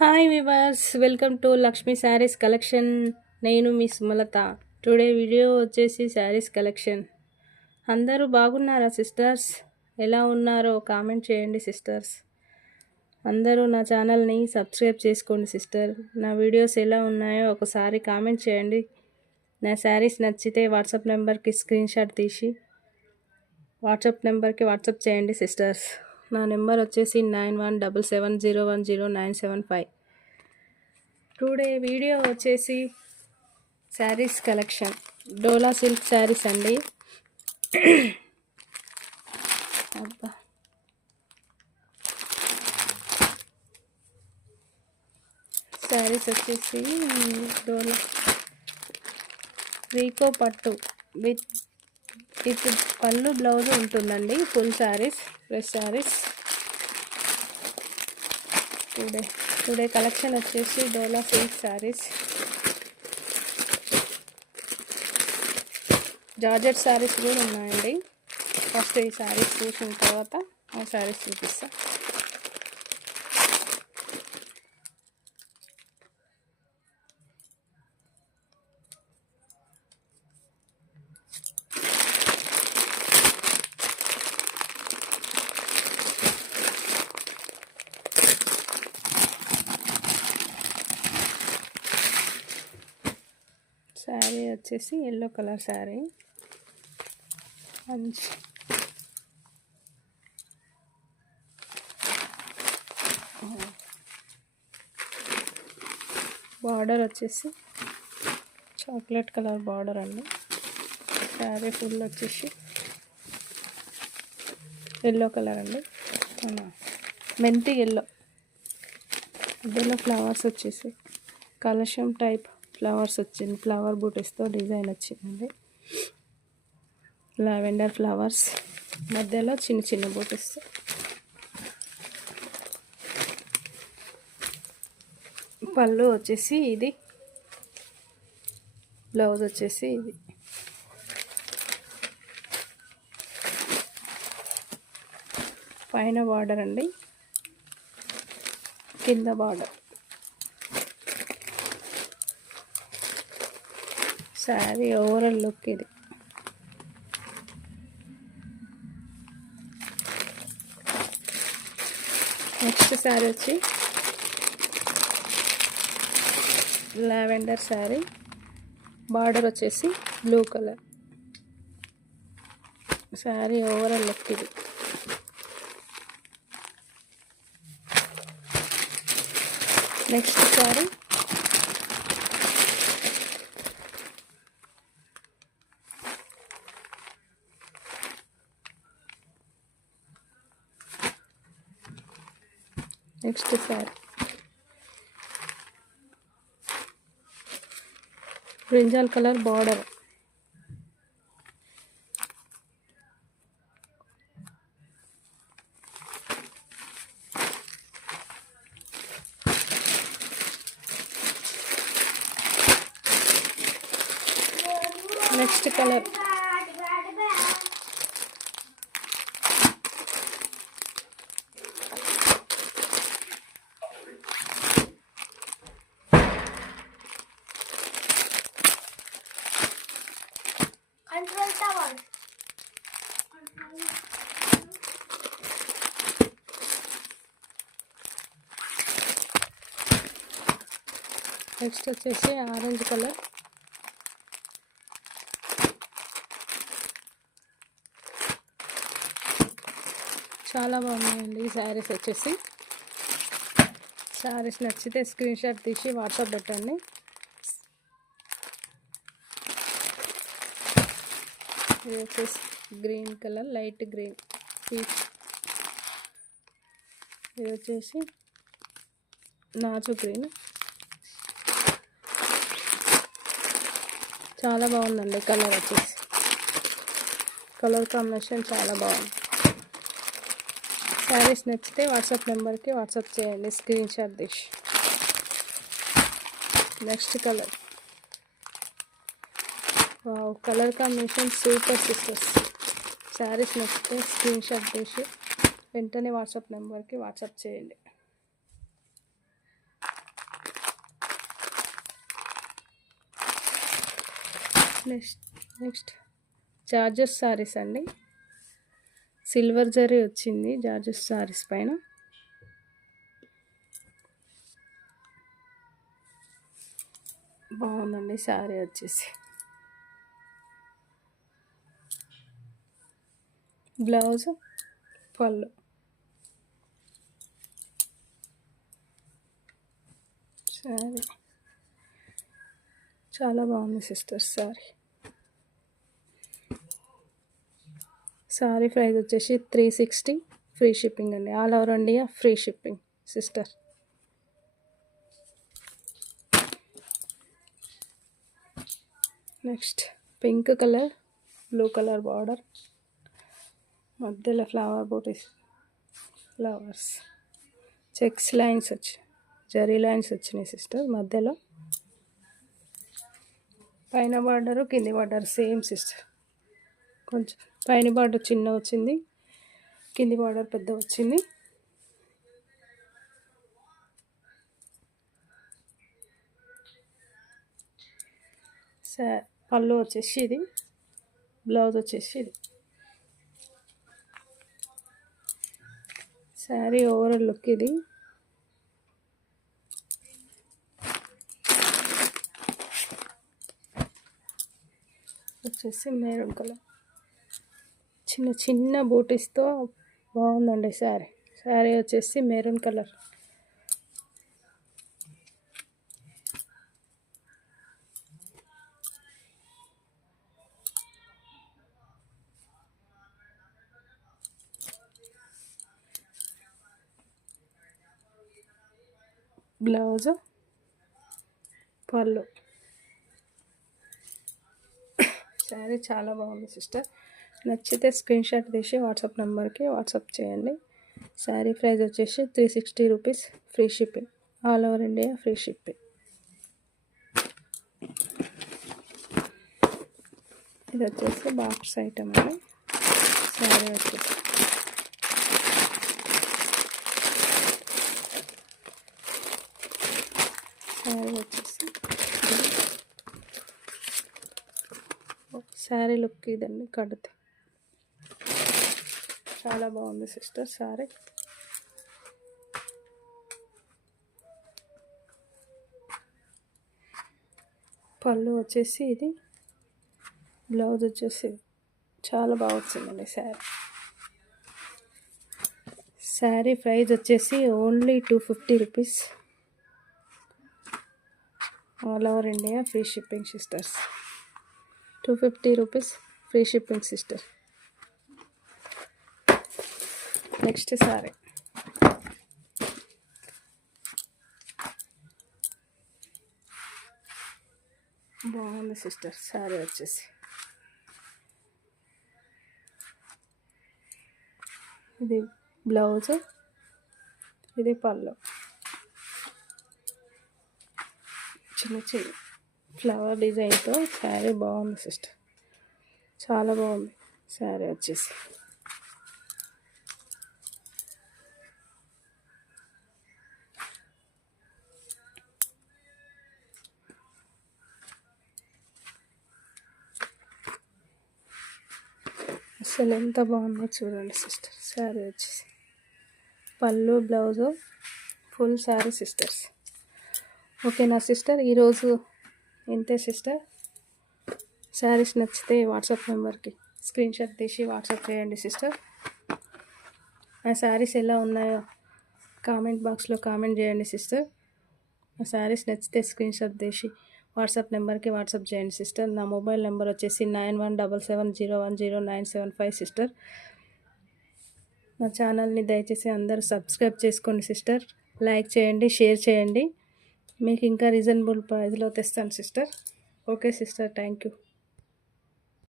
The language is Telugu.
Hi viewers, welcome to Lakshmi saris collection. నేను మీ సుమలత. టుడే వీడియో వచ్చేసి శారీస్ కలెక్షన్. అందరూ బాగున్నారా సిస్టర్స్? ఎలా ఉన్నారో కామెంట్ చేయండి సిస్టర్స్. అందరూ నా ఛానల్ని సబ్స్క్రైబ్ చేసుకోండి సిస్టర్. నా వీడియోస్ ఎలా ఉన్నాయో ఒకసారి కామెంట్ చేయండి. నా శారీస్ నచ్చితే వాట్సాప్ నెంబర్కి స్క్రీన్ షాట్ తీసి వాట్సాప్ చేయండి సిస్టర్స్. నా నెంబర్ వచ్చేసి 9177010975. టుడే వీడియో వచ్చేసి శారీస్ కలెక్షన్. డోలా సిల్క్ శారీస్ అండి. అబ్బా, శారీస్ వచ్చేసి డోలా రీకో పట్టు విత్ పళ్ళు బ్లౌజ్ ఉంటుందండి. Full saris, fresh saris. Today collection వచ్చేసి డోలా సిల్క్ శారీస్. జార్జెట్ శారీస్ కూడా ఉన్నాయండి. ఫస్ట్ ఈ శారీస్ చూసిన తర్వాత ఆ శారీస్ చూపిస్తా. శారీ వచ్చేసి ఎల్లో కలర్ శారీ. మంచి బార్డర్ వచ్చేసి చాక్లెట్ కలర్ బార్డర్ అండి. శారీ ఫుల్ వచ్చేసి ఎల్లో కలర్ అండి. మెంతి ఎల్లో. మధ్యలో ఫ్లవర్స్ వచ్చేసి కలశం టైప్ ఫ్లవర్స్ వచ్చింది. ఫ్లవర్ బూటీస్తో డిజైన్ వచ్చిందండి. లావెండర్ ఫ్లవర్స్ మధ్యలో చిన్న చిన్న బూటీస్. పళ్ళు వచ్చేసి ఇది, బ్లౌజ్ వచ్చేసి ఇది. పైన బార్డర్ అండి, కింద బార్డర్. శారీ ఓవరాల్ లుక్ ఇది. నెక్స్ట్ శారీ వచ్చి లావెండర్ శారీ. బార్డర్ వచ్చేసి blue colour. Saree overall look ఇది. Next saree brinjal colour border. Next colour next వచ్చేసి ఆరెంజ్ కలర్. చాలా బాగున్నాయండి ఈ శారీస్ వచ్చేసి. శారీస్ నచ్చితే స్క్రీన్ షాట్ తీసి వాట్సాప్ పెట్టండి. ఇది వచ్చేసి green colour, light green peach. ఇది వచ్చేసి నాచు గ్రీన్. చాలా బాగుందండి కలర్ వచ్చేసి. కలర్ కాంబినేషన్ చాలా బాగుంది. శారీస్ నచ్చితే వాట్సాప్ నెంబర్కి వాట్సాప్ చేయండి స్క్రీన్ షాట్ తీసి. Next colour. Wow, colour combination super sisters. Saris నచ్చితే స్క్రీన్ షాట్ తీసి వెంటనే వాట్సాప్ నెంబర్కి వాట్సాప్ చేయండి. నెక్స్ట్ జార్జెస్ సారీస్ అండి. సిల్వర్ జరీ వచ్చింది జార్జెస్ సారీస్ పైన. బాగుందండి శారీ వచ్చేసి. బ్లౌజ్, పళ్ళు. శారీ చాలా బాగుంది సిస్టర్స్. శారీ ప్రైస్ వచ్చేసి 360, ఫ్రీ షిప్పింగ్ అండి. All over India free shipping sister. Next pink colour, blue colour border, మధ్యలో ఫ్లవర్ బూటీస్, ఫ్లవర్స్, చెక్స్ లైన్స్ వచ్చి జరీ లైన్స్ వచ్చినాయి సిస్టర్ మధ్యలో. పైన బార్డరు కింది బార్డర్ సేమ్ సిస్టర్. కొంచెం పైన బార్డర్ చిన్న వచ్చింది, కింది బార్డర్ పెద్ద వచ్చింది. పళ్ళు వచ్చేసి ఇది, బ్లౌజ్ వచ్చేసి ఇది. శారీ ఓవరాల్ లుక్ ఇది. వచ్చేసి మెరూన్ కలర్, చిన్న చిన్న బూటీస్తో బాగుందండి శారీ వచ్చేసి మెరూన్ కలర్. బ్లౌజ్, పళ్ళు. శారీ చాలా బాగుంది సిస్టర్. నచ్చితే స్క్రీన్ షాట్ తీసి వాట్సాప్ నెంబర్కి వాట్సాప్ చేయండి. శారీ ప్రైస్ వచ్చేసి 360 rupees, free shipping. All over India free shipping. ఇది వచ్చేసి బాక్స్ ఐటమ్ అండి. శారీ వచ్చేసి శారీ లుక్ ఇదండి. కడితే చాలా బాగుంది సిస్టర్ శారీ. పళ్ళు వచ్చేసి ఇది, బ్లౌజ్ వచ్చేసి చాలా బాగా వచ్చిందండి శారీ ప్రైస్ వచ్చేసి only 250 rupees. All over India free shipping sisters. 250 rupees free shipping sister. Next sari బాగుంది సిస్టర్. శారీ వచ్చేసి ఇది బ్లౌజ్, ఇది పళ్ళు. చిన్న చిన్న ఫ్లవర్ డిజైన్తో శారీ బాగుంది సిస్టర్. చాలా బాగుంది శారీ వచ్చేసి. అసలు ఎంత బాగుందో చూడండి సిస్టర్. శారీ వచ్చేసి పళ్ళు, బ్లౌజు, ఫుల్ శారీ సిస్టర్స్. ఓకేనా సిస్టర్, ఈరోజు ఇంతే సిస్టర్. శారీస్ నచ్చితే వాట్సాప్ నెంబర్కి స్క్రీన్ షాట్ తీసి వాట్సాప్ చేయండి సిస్టర్. ఆ శారీస్ ఎలా ఉన్నాయో కామెంట్ బాక్స్లో కామెంట్ చేయండి సిస్టర్. ఆ శారీస్ నచ్చితే స్క్రీన్ షాట్ తీసి వాట్సాప్ నెంబర్కి వాట్సాప్ చేయండి సిస్టర్. నా మొబైల్ నెంబర్ వచ్చేసి 9177010975 సిస్టర్. నా ఛానల్ని దయచేసి అందరూ సబ్స్క్రైబ్ చేసుకోండి సిస్టర్. లైక్ చేయండి, షేర్ చేయండి. మీకు ఇంకా రీజనబుల్ ప్రైస్లో తెస్తాను sister. Okay sister, thank you.